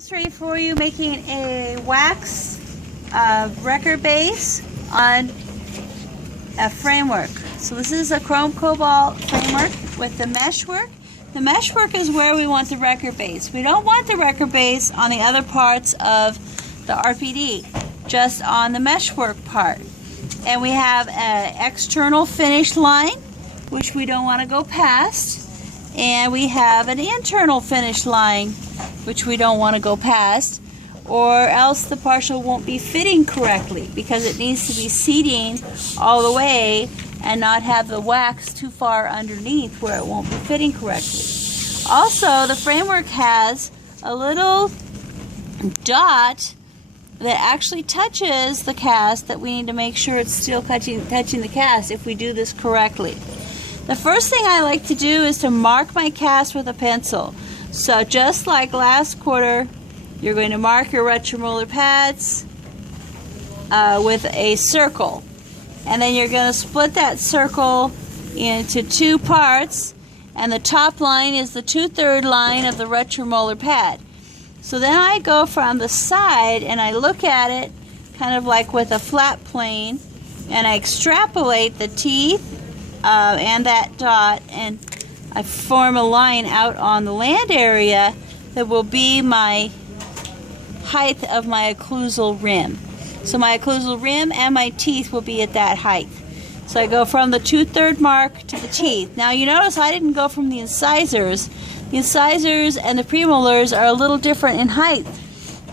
Demonstrate for you making a wax record base on a framework. So this is a chrome cobalt framework with the meshwork. The meshwork is where we want the record base. We don't want the record base on the other parts of the RPD, just on the meshwork part. And we have an external finish line, which we don't want to go past. And we have an internal finish line, which we don't want to go past, or else the partial won't be fitting correctly because it needs to be seating all the way and not have the wax too far underneath where it won't be fitting correctly. Also, the framework has a little dot that actually touches the cast that we need to make sure it's still touching the cast if we do this correctly. The first thing I like to do is to mark my cast with a pencil. So just like last quarter, you're going to mark your retromolar pads with a circle. And then you're going to split that circle into two parts, and the top line is the 2/3 line of the retromolar pad. So then I go from the side and I look at it kind of like with a flat plane, and I extrapolate the teeth and that dot, and I form a line out on the land area that will be my height of my occlusal rim. So my occlusal rim and my teeth will be at that height. So I go from the 2/3 mark to the teeth. Now you notice I didn't go from the incisors. The incisors and the premolars are a little different in height.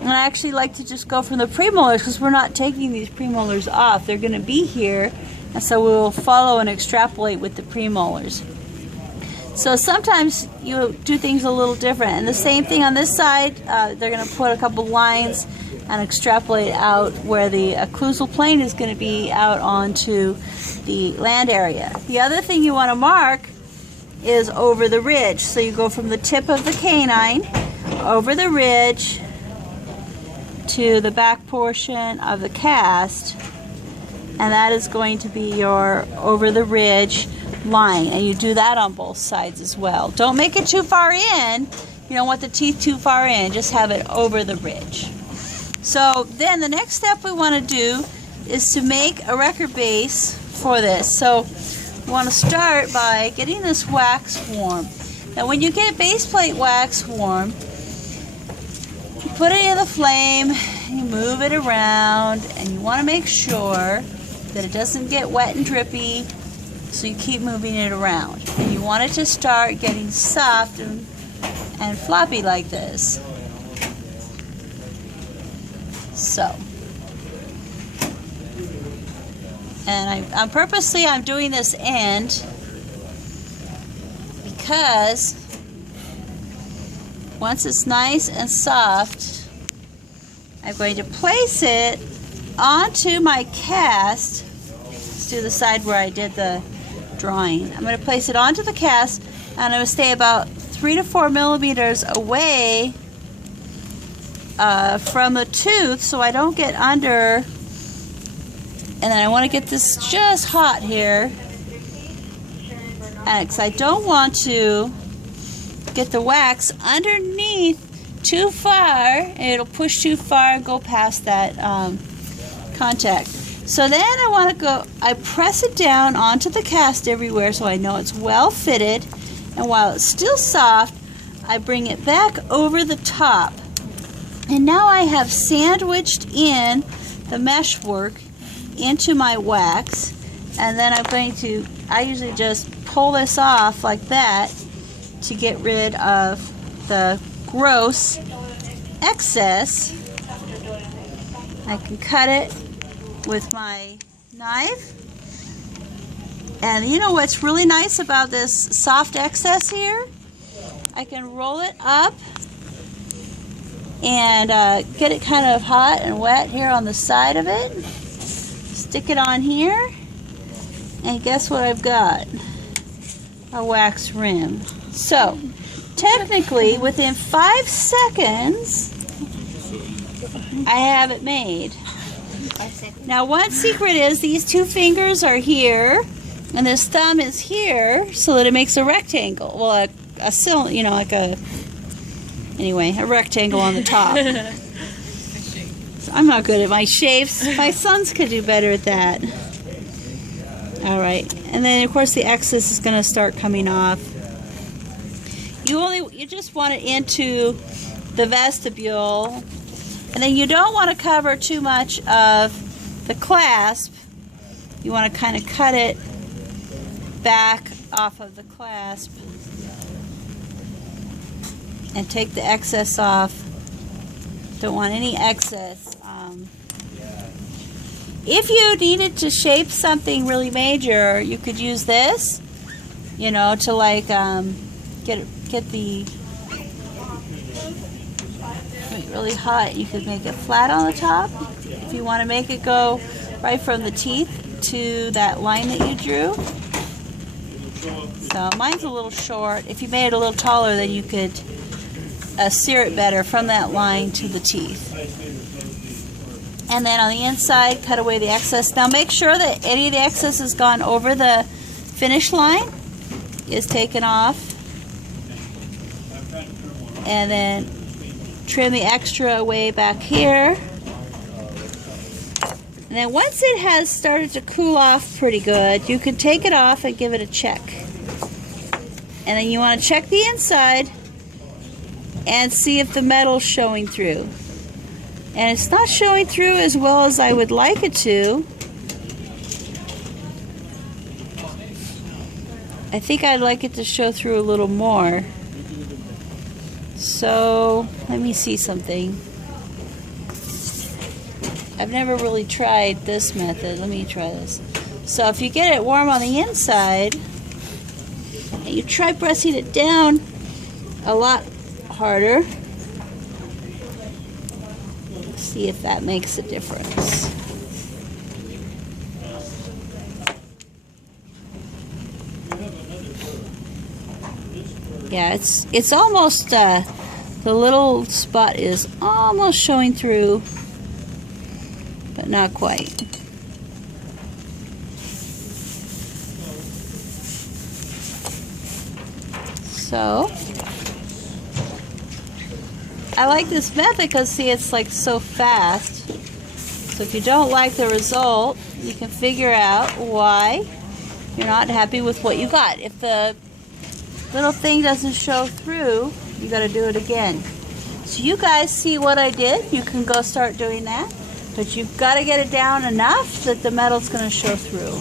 And I actually like to just go from the premolars because we're not taking these premolars off. They're going to be here, and so we will follow and extrapolate with the premolars. So sometimes you do things a little different. And the same thing on this side, they're going to put a couple lines and extrapolate out where the occlusal plane is going to be out onto the land area. The other thing you want to mark is over the ridge. So you go from the tip of the canine over the ridge to the back portion of the cast, and that is going to be your over the ridge line, and you do that on both sides as well. Don't make it too far in. You don't want the teeth too far in. Just have it over the ridge. So then the next step we want to do is to make a record base for this. So we want to start by getting this wax warm. Now when you get base plate wax warm, you put it in the flame, you move it around, and you want to make sure that it doesn't get wet and drippy. So you keep moving it around. And you want it to start getting soft and floppy like this. So. And I'm purposely doing this end because once it's nice and soft, I'm going to place it onto my cast. Let's do the side where I did the drawing. I'm going to place it onto the cast, and I'm going to stay about 3 to 4 millimeters away from the tooth so I don't get under. And then I want to get this just hot here, because I don't want to get the wax underneath too far, and it'll push too far and go past that contact. So then I press it down onto the cast everywhere so I know it's well fitted, and while it's still soft, I bring it back over the top. And now I have sandwiched in the meshwork into my wax, and then I usually just pull this off like that to get rid of the gross excess. I can cut it with my knife, and you know what's really nice about this soft excess here? I can roll it up and get it kind of hot and wet here on the side of it. Stick it on here, and guess what I've got? A wax rim. So technically within 5 seconds I have it made. Now one secret is these two fingers are here and this thumb is here so that it makes a rectangle. Well, a cylinder, you know, like a Anyway, a rectangle on the top. So I'm not good at my shapes. My sons could do better at that. Alright, and then of course the excess is going to start coming off. You just want it into the vestibule, and then you don't want to cover too much of the clasp. You want to kind of cut it back off of the clasp and take the excess off. Don't want any excess. If you needed to shape something really major, you could use this, you know, to like get the really hot. You could make it flat on the top if you want to make it go right from the teeth to that line that you drew. So mine's a little short. If you made it a little taller, then you could sear it better from that line to the teeth. And then on the inside, cut away the excess. Now make sure that any of the excess has gone over the finish line, is taken off. And then trim the extra away back here. And then once it has started to cool off pretty good, you can take it off and give it a check. And then you want to check the inside and see if the metal's showing through. And it's not showing through as well as I would like it to. I think I'd like it to show through a little more. So, let me see something. I've never really tried this method. Let me try this. So if you get it warm on the inside, and you try pressing it down a lot harder, see if that makes a difference. Yeah, it's almost the little spot is almost showing through, but not quite. So I like this method because, see, it's like so fast. So if you don't like the result, you can figure out why you're not happy with what you got. If the little thing doesn't show through, you got to do it again. So you guys see what I did? You can go start doing that. But you've got to get it down enough that the metal's going to show through.